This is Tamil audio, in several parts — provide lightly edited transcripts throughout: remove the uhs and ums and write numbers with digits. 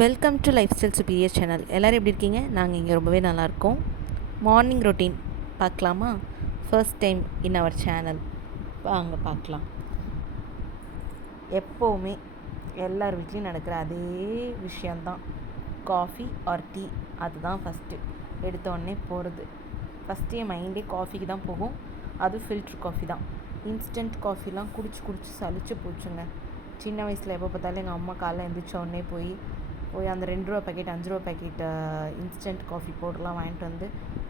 Welcome to lifestyle superior channel. எல்லோரும் எப்படி இருக்கீங்க? நாங்கள் இங்கே ரொம்பவே நல்லாயிருக்கோம். மார்னிங் ரொட்டீன் பார்க்கலாமா? First time in our channel அங்கே பார்க்கலாம். எப்போவுமே எல்லார் வீட்லேயும் நடக்கிற அதே விஷயந்தான், காஃபி ஆர் டீ. அதுதான் ஃபஸ்ட்டு எடுத்தோடனே போகிறது. ஃபஸ்ட்டு என் மைண்டே காஃபிக்கு தான் போகும். அதுவும் ஃபில்ட்ரு காஃபி தான். இன்ஸ்டன்ட் காஃபிலாம் குடிச்சு சலிச்சு போச்சுங்க. சின்ன வயசில் எப்போ பார்த்தாலும் எங்கள் அம்மா காலைல எழுந்திரிச்ச உடனே போய் அந்த 2 ரூபா பேக்கெட் 5 ரூபா பேக்கெட் இன்ஸ்டன்ட் காஃபி பவுடர்லாம் வாங்கிட்டு வந்து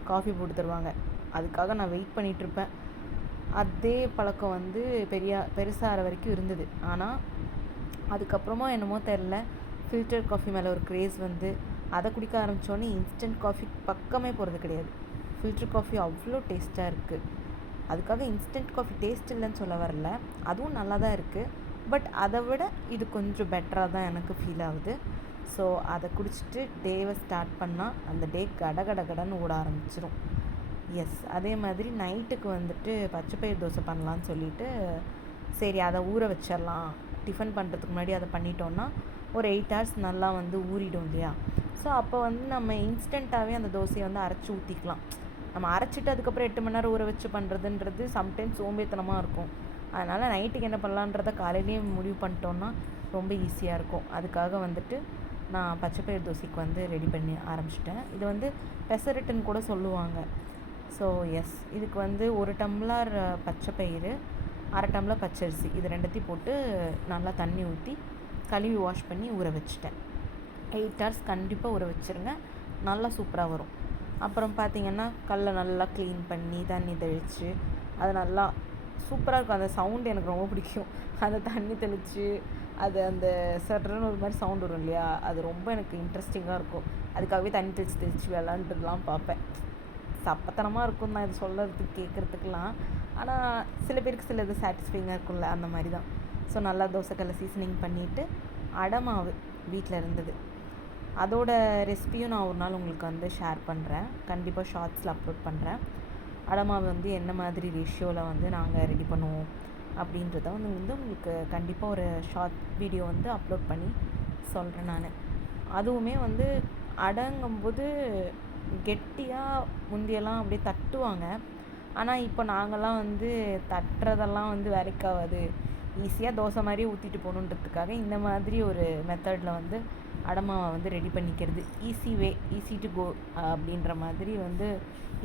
காஃபி போட்டு தருவாங்க. அதுக்காக நான் வெயிட் பண்ணிகிட்ருப்பேன். அதே பழக்கம் வந்து பெருசாகிற வரைக்கும் இருந்தது. ஆனால் அதுக்கப்புறமா என்னமோ தெரில, ஃபில்டர் காஃபி மேலே ஒரு க்ரேஸ் வந்து அதை குடிக்க ஆரம்பித்தோன்னே இன்ஸ்டன்ட் காஃபி பக்கமே போகிறது கிடையாது. ஃபில்டர் காஃபி அவ்வளோ டேஸ்ட்டாக இருக்குது. அதுக்காக இன்ஸ்டன்ட் காஃபி டேஸ்ட் இல்லைன்னு சொல்ல வரல, அதுவும் நல்லா தான் இருக்குது. பட் அதை விட இது கொஞ்சம் பெட்டராக தான் எனக்கு ஃபீல் ஆகுது. ஸோ அதை குடிச்சிட்டு டேவை ஸ்டார்ட் பண்ணால் அந்த டே கடன்னு ஓட ஆரம்பிச்சிடும். எஸ், அதே மாதிரி நைட்டுக்கு வந்துட்டு பச்சைப்பயிர் தோசை பண்ணலான்னு சொல்லிவிட்டு, சரி அதை ஊற வச்சிடலாம், டிஃபன் பண்ணுறதுக்கு முன்னாடி அதை பண்ணிட்டோன்னா ஒரு 8 hours நல்லா வந்து ஊறிடும் இல்லையா? ஸோ அப்போ வந்து நம்ம இன்ஸ்டண்ட்டாகவே அந்த தோசையை வந்து அரைச்சி ஊற்றிக்கலாம். நம்ம அரைச்சிட்டு அதுக்கப்புறம் 8 மணி நேரம் ஊற வச்சு பண்ணுறதுன்றது சம்டைம்ஸ் சோம்பேத்தனமாக இருக்கும். அதனால் நைட்டுக்கு என்ன பண்ணலான்றதை காலையிலேயே முடிவு பண்ணிட்டோன்னா ரொம்ப ஈஸியாக இருக்கும். அதுக்காக வந்துட்டு நான் பச்சைப்பயிர் தோசைக்கு வந்து ரெடி பண்ணி ஆரம்பிச்சிட்டேன். இது வந்து பெசரட்டுன்னு கூட சொல்லுவாங்க. ஸோ எஸ், இதுக்கு வந்து 1 டம்ளர் பச்சைப்பயிறு, 1/2 டம்ளர் பச்சரிசி, இது ரெண்டுத்தையும் போட்டு நல்லா தண்ணி ஊற்றி கழுவி வாஷ் பண்ணி ஊற வச்சுட்டேன். 8 hours கண்டிப்பாக ஊற வச்சுருங்க, நல்லா சூப்பராக வரும். அப்புறம் பார்த்திங்கன்னா கடலை நல்லா க்ளீன் பண்ணி தண்ணி தெளித்து அது நல்லா சூப்பராக இருக்கும். அந்த சவுண்டு எனக்கு ரொம்ப பிடிக்கும். அந்த தண்ணி தெளித்து அது அந்த சட்ருன்னு ஒரு மாதிரி சவுண்ட் வரும் இல்லையா? அது ரொம்ப எனக்கு இன்ட்ரெஸ்டிங்காக இருக்கும். அதுக்காகவே தண்ணி தெளித்து விளாண்டுலாம் பார்ப்பேன். சப்பத்தனமாக இருக்கும் தான் இது சொல்கிறதுக்கு கேட்குறதுக்கெலாம். ஆனால் சில பேருக்கு சில இது சாட்டிஸ்ஃபைங்காக இருக்கும்ல, அந்த மாதிரி தான். ஸோ நல்லா தோசைக்கல்லை சீசனிங் பண்ணிவிட்டு அடமாவு வீட்டில் இருந்தது, அதோட ரெசிபியும் நான் ஒரு நாள் உங்களுக்கு வந்து ஷேர் பண்ணுறேன். கண்டிப்பாக ஷார்ட்ஸில் அப்லோட் பண்ணுறேன். அடமாவு வந்து என்ன மாதிரி ரேஷியோவில் வந்து நாங்கள் ரெடி பண்ணுவோம் அப்படின்றத வந்து உங்களுக்கு கண்டிப்பாக ஒரு ஷார்ட் வீடியோ வந்து அப்லோட் பண்ணி சொல்கிறேன் நான். அதுவுமே வந்து அடங்கும்போது கெட்டியாக முந்தியெல்லாம் அப்படியே தட்டுவாங்க. ஆனால் இப்போ நாங்கள்லாம் வந்து தட்டுறதெல்லாம் வந்து வேலைக்காகாது, ஈஸியாக தோசை மாதிரியே ஊற்றிட்டு போகணுன்றதுக்காக இந்த மாதிரி ஒரு மெத்தடில் வந்து அடமாவை வந்து ரெடி பண்ணிக்கிறது. ஈஸி டு கோ அப்படின்ற மாதிரி வந்து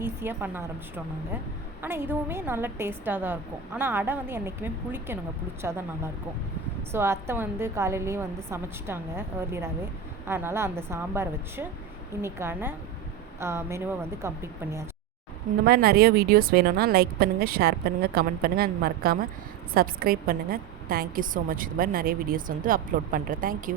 ஈஸியாக பண்ண ஆரம்பிச்சிட்டோம் நாங்கள். ஆனால் இதுவுமே நல்ல டேஸ்ட்டாக தான் இருக்கும். ஆனால் அடை வந்து என்றைக்குமே புளிக்கணுங்க, புளிச்சா தான் நல்லாயிருக்கும். ஸோ அத்தை வந்து காலையிலேயே வந்து சமைச்சிட்டாங்க ஏர்லியராகவே. அதனால் அந்த சாம்பார் வச்சு இன்றைக்கான மெனுவை வந்து கம்ப்ளீட் பண்ணியாச்சு. இந்த மாதிரி நிறைய வீடியோஸ் வேணும்னா லைக் பண்ணுங்கள், ஷேர் பண்ணுங்கள், கமெண்ட் பண்ணுங்கள், அண்ட் மறக்காமல் சப்ஸ்கிரைப் பண்ணுங்கள். Thank you so much. இது மாதிரி நிறைய வீடியோஸ் வந்து அப்லோட் பண்ணுறேன். தேங்க்யூ.